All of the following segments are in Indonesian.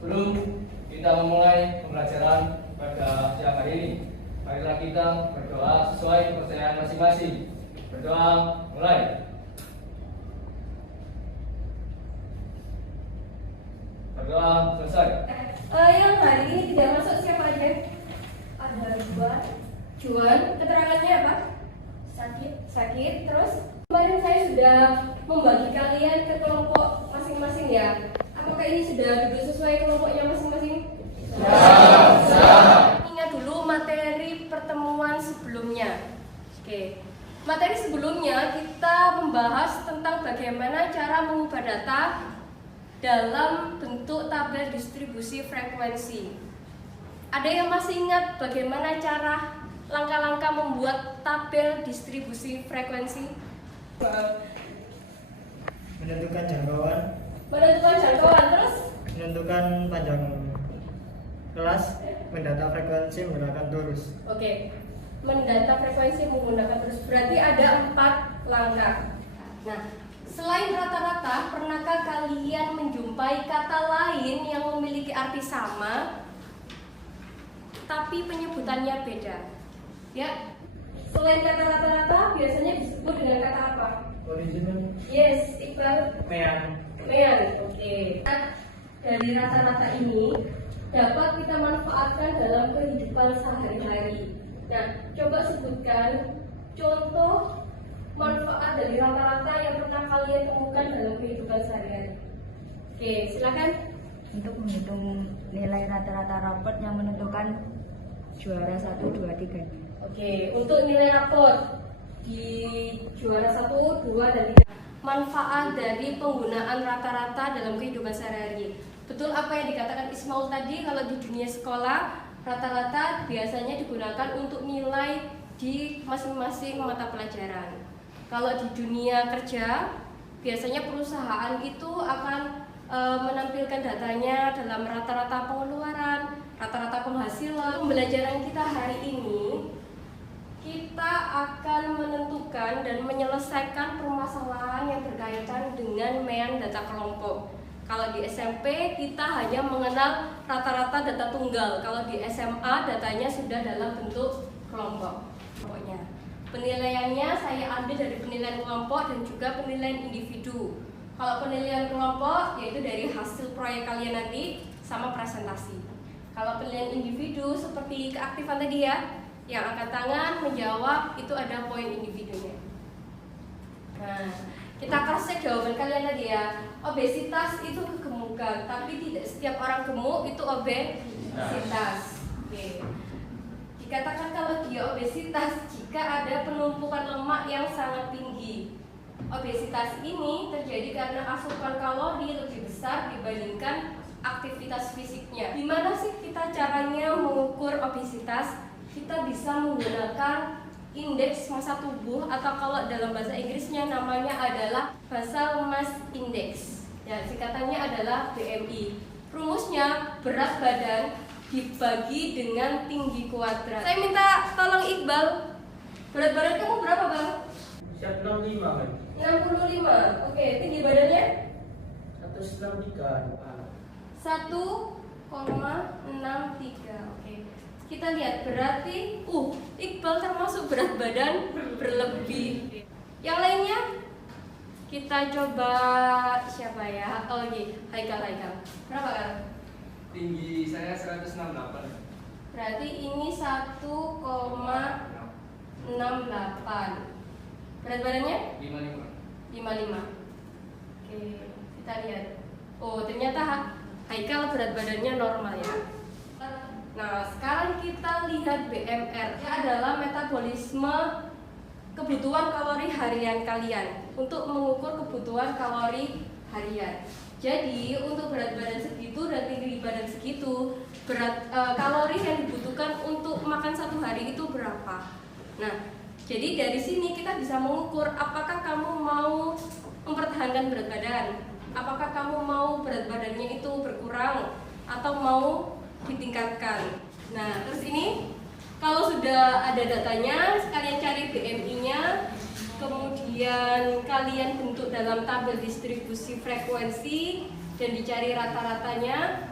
Sebelum kita memulai pembelajaran pada siang hari ini, marilah kita berdoa sesuai kepercayaan masing-masing. Berdoa mulai. Berdoa selesai. Yang hari ini tidak masuk siapa aja? Ada Juan. Keterangannya apa? Sakit. Terus kemarin saya sudah membagi kalian ke kelompok masing-masing ya. Apakah ini sudah duduk sesuai kelompoknya masing-masing? Ingat dulu materi pertemuan sebelumnya. Oke. Materi sebelumnya kita membahas tentang bagaimana cara mengubah data dalam bentuk tabel distribusi frekuensi. Ada yang masih ingat bagaimana cara langkah-langkah membuat tabel distribusi frekuensi? Menentukan jangkauan, Terus menentukan panjang kelas, mendata frekuensi menggunakan torus. oke. Mendata frekuensi menggunakan terus berarti ada 4 langkah. Nah, selain rata-rata, pernahkah kalian menjumpai kata lain yang memiliki arti sama tapi penyebutannya beda? Ya. Selain kata rata-rata, biasanya disebut dengan kata apa? Original. Yes, Iqbal. Mean. Oke. Dari rata-rata ini dapat kita manfaatkan dalam kehidupan sehari-hari. Nah, coba sebutkan contoh manfaat dari rata-rata yang pernah kalian temukan dalam kehidupan sehari-hari. Oke, silakan. Untuk menghitung nilai rata-rata rapot yang menentukan juara 1, 2, 3. Oke, untuk nilai raport di juara 1, 2, dan 3. Manfaat dari penggunaan rata-rata dalam kehidupan sehari-hari. Betul apa yang dikatakan Ismail tadi, kalau di dunia sekolah rata-rata biasanya digunakan untuk nilai di masing-masing mata pelajaran. Kalau di dunia kerja, biasanya perusahaan itu akan menampilkan datanya dalam rata-rata pengeluaran, rata-rata penghasilan. Pembelajaran kita hari ini, kita akan menentukan dan menyelesaikan permasalahan yang berkaitan dengan mean data kelompok. Kalau di SMP kita hanya mengenal rata-rata data tunggal. Kalau di SMA datanya sudah dalam bentuk kelompok. Pokoknya penilaiannya saya ambil dari penilaian kelompok dan juga penilaian individu. Kalau penilaian kelompok yaitu dari hasil proyek kalian nanti sama presentasi. Kalau penilaian individu seperti keaktifan tadi ya, yang angkat tangan, menjawab, itu ada poin individunya. Nah, kita cross check jawaban kalian tadi ya. Obesitas itu kegemukan, tapi tidak setiap orang gemuk itu obesitas. Oke. Dikatakan kalau dia obesitas jika ada penumpukan lemak yang sangat tinggi. Obesitas ini terjadi karena asupan kalori lebih besar dibandingkan aktivitas fisiknya. Gimana sih kita caranya mengukur obesitas? Kita bisa menggunakan indeks massa tubuh, atau kalau dalam bahasa Inggrisnya namanya adalah basal mass index. Ya, singkatannya adalah BMI. Rumusnya berat badan dibagi dengan tinggi kuadrat. Saya minta tolong Iqbal. Berat badan kamu berapa, Bang? 165 kan? 65. Oke, tinggi badannya 163. 1,63. Oke. Kita lihat berarti Iqbal termasuk berat badan berlebih. Yang lainnya kita coba siapa ya? Oh iya, Haikal. Berapa kan? Tinggi saya 168. Berarti ini 1,68. Berat badannya 55. Oke, kita lihat. Oh, ternyata Haikal berat badannya normal ya. Nah, sekarang kita lihat BMR. Ini adalah metabolisme kebutuhan kalori harian kalian. Untuk mengukur kebutuhan kalori harian. Jadi, untuk berat badan segitu dan tinggi badan segitu, kalori yang dibutuhkan untuk makan satu hari itu berapa? Nah, jadi dari sini kita bisa mengukur apakah kamu mau mempertahankan berat badan, apakah kamu mau berat badannya itu berkurang atau mau ditingkatkan. Nah, terus ini kalau sudah ada datanya, kalian cari BMI-nya, kemudian kalian bentuk dalam tabel distribusi frekuensi dan dicari rata-ratanya.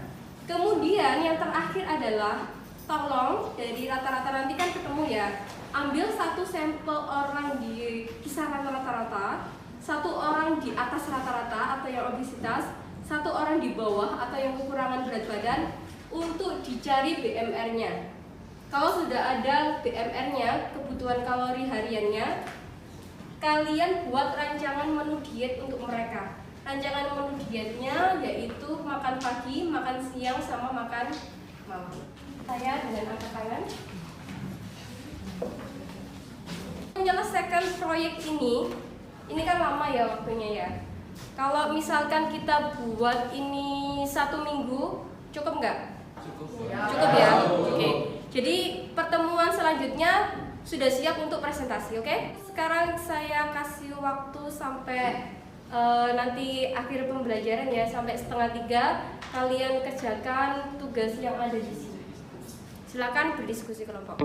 Kemudian yang terakhir adalah tolong dari rata-rata nanti kan ketemu ya, ambil satu sampel orang di kisaran rata-rata, satu orang di atas rata-rata atau yang obesitas, satu orang di bawah atau yang kekurangan berat badan, untuk dicari BMR-nya. Kalau sudah ada BMR-nya, kebutuhan kalori hariannya, kalian buat rancangan menu diet untuk mereka. Rancangan menu dietnya yaitu makan pagi, makan siang, sama makan malam. Saya dengan angkat tangan. Menyelesaikan proyek ini kan lama ya waktunya ya. Kalau misalkan kita buat ini 1 minggu, cukup nggak? Cukup ya. Oke. Jadi pertemuan selanjutnya sudah siap untuk presentasi, oke? Sekarang saya kasih waktu sampai nanti akhir pembelajaran ya, sampai 2:30 kalian kerjakan tugas yang ada di sini. Silakan berdiskusi kelompok.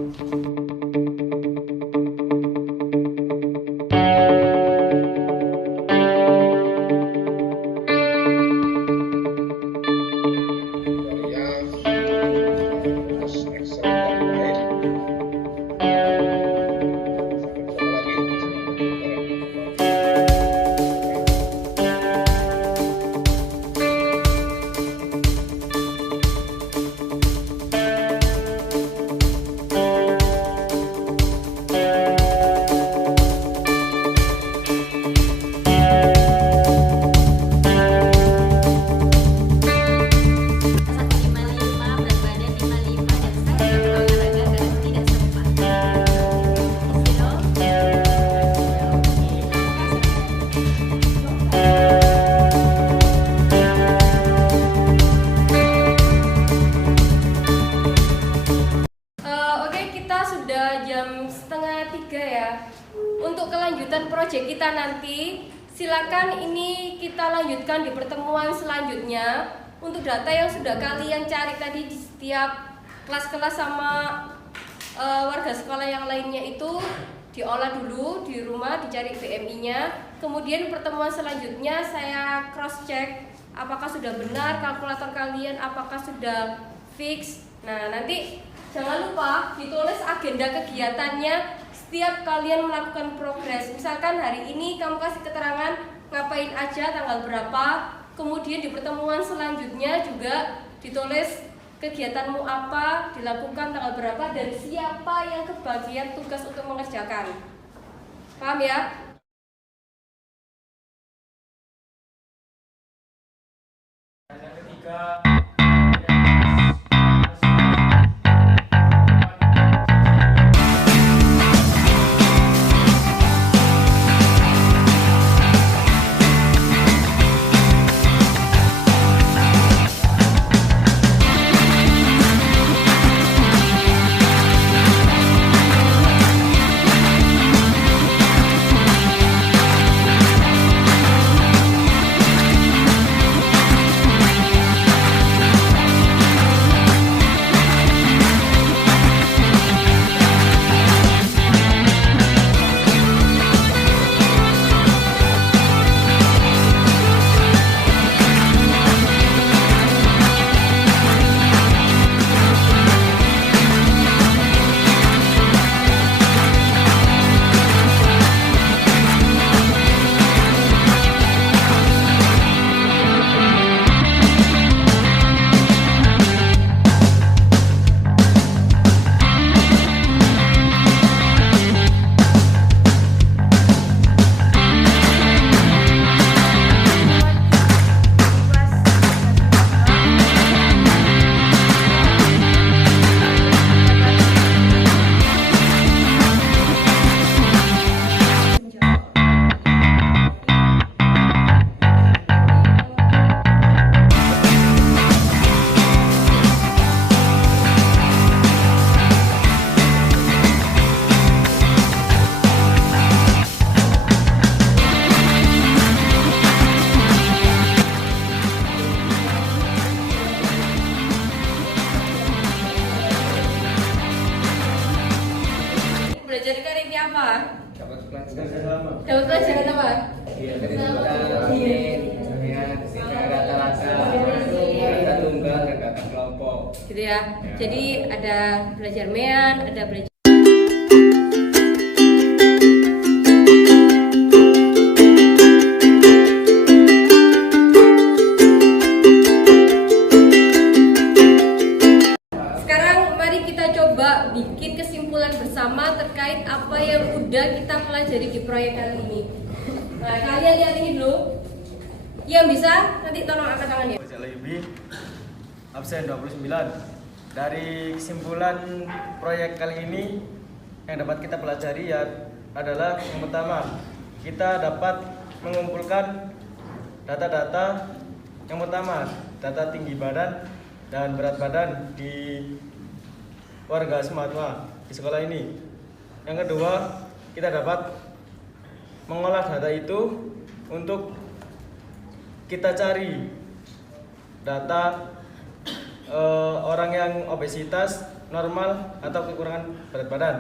Proyek kita nanti silakan ini kita lanjutkan di pertemuan selanjutnya. Untuk data yang sudah kalian cari tadi di setiap kelas-kelas sama warga sekolah yang lainnya itu diolah dulu di rumah, dicari BMI-nya. Kemudian pertemuan selanjutnya saya cross check apakah sudah benar kalkulator kalian, apakah sudah fix. Nah, nanti jangan lupa ditulis agenda kegiatannya setiap kalian melakukan progres. Misalkan hari ini kamu kasih keterangan ngapain aja, tanggal berapa. Kemudian di pertemuan selanjutnya juga ditulis kegiatanmu apa, dilakukan tanggal berapa, dan siapa yang kebagian tugas untuk mengerjakan. Paham ya? Yang ketiga, belajar hari ini apa? Dapat pelajaran. Dapat pelajaran apa? Iya, dari kita ini rata-rata tunggal mengadakan kelompok. gitu ya. Jadi ada belajar mean, ada belajar. Sekarang mari kita coba bikin kesimpulan bersama terkait apa yang udah kita pelajari di proyek kali ini. Nah, kalian lihat ini dulu. Yang bisa nanti tolong angkat tangannya. Lebih absen 29. Dari kesimpulan proyek kali ini yang dapat kita pelajari adalah yang pertama, kita dapat mengumpulkan data-data. Yang pertama, data tinggi badan dan berat badan di warga Sematwa di sekolah ini. Yang kedua, kita dapat mengolah data itu untuk kita cari data orang yang obesitas, normal, atau kekurangan berat badan.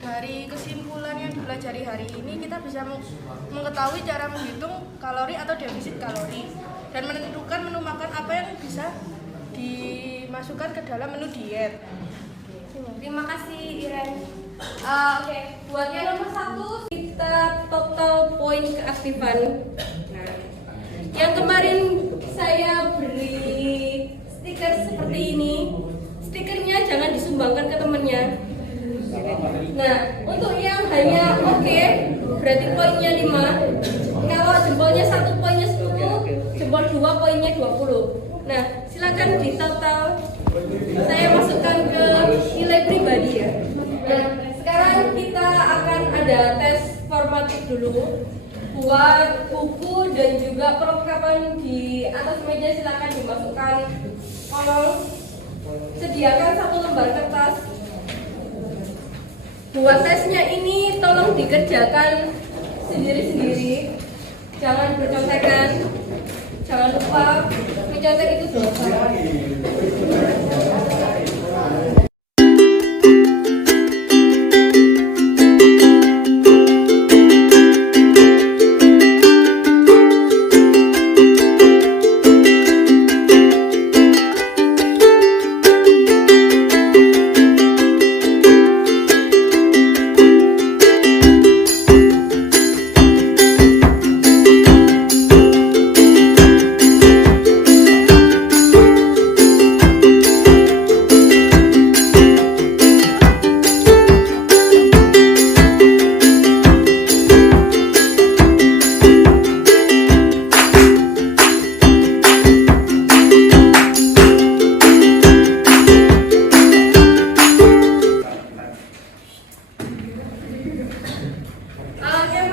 Dari kesimpulan yang dipelajari hari ini, kita bisa mengetahui cara menghitung kalori atau defisit kalori dan menentukan menu makan apa yang bisa dimasukkan ke dalam menu diet. Terima kasih Iren. Oke, buat yang nomor 1 kita total poin keaktifan. Nah, yang kemarin saya beri stiker seperti ini, stikernya jangan disumbangkan ke temennya. Nah, untuk yang hanya oke, berarti poinnya 5. Kalau jempolnya 1 poinnya 10, jempol 2 poinnya 20. Nah, silakan di total. Saya masukkan ke nilai pribadi ya. Nah, sekarang kita akan ada tes formatif dulu. Buat buku dan juga perlengkapan di atas meja silakan dimasukkan kolong. Sediakan 1 lembar kertas. Buat tesnya ini tolong dikerjakan sendiri-sendiri. Jangan bercontekan. Jangan lupa mencontek itu dosa.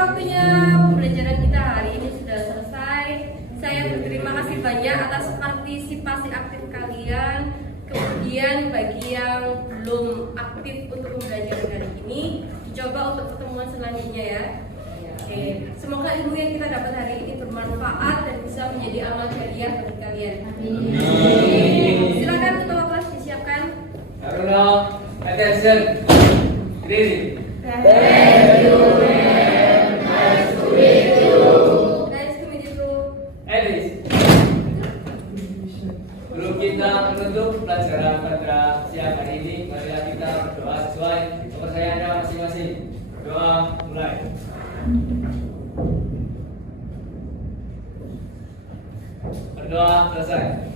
Waktunya pembelajaran kita hari ini sudah selesai. Saya berterima kasih banyak atas partisipasi aktif kalian. Kemudian bagi yang belum aktif untuk pembelajaran hari ini, dicoba untuk pertemuan selanjutnya ya. Oke. Semoga ilmu yang kita dapat hari ini bermanfaat dan bisa menjadi amal jariah bagi kalian. Silakan ketua kelas disiapkan. Haruna, attention. Ready. Thank you. Nice to meet you. Edis. Sebelum kita menutup pelajaran pada siang hari ini, marilah kita berdoa sesuai kepercayaannya masing-masing. Berdoa mulai. Berdoa selesai.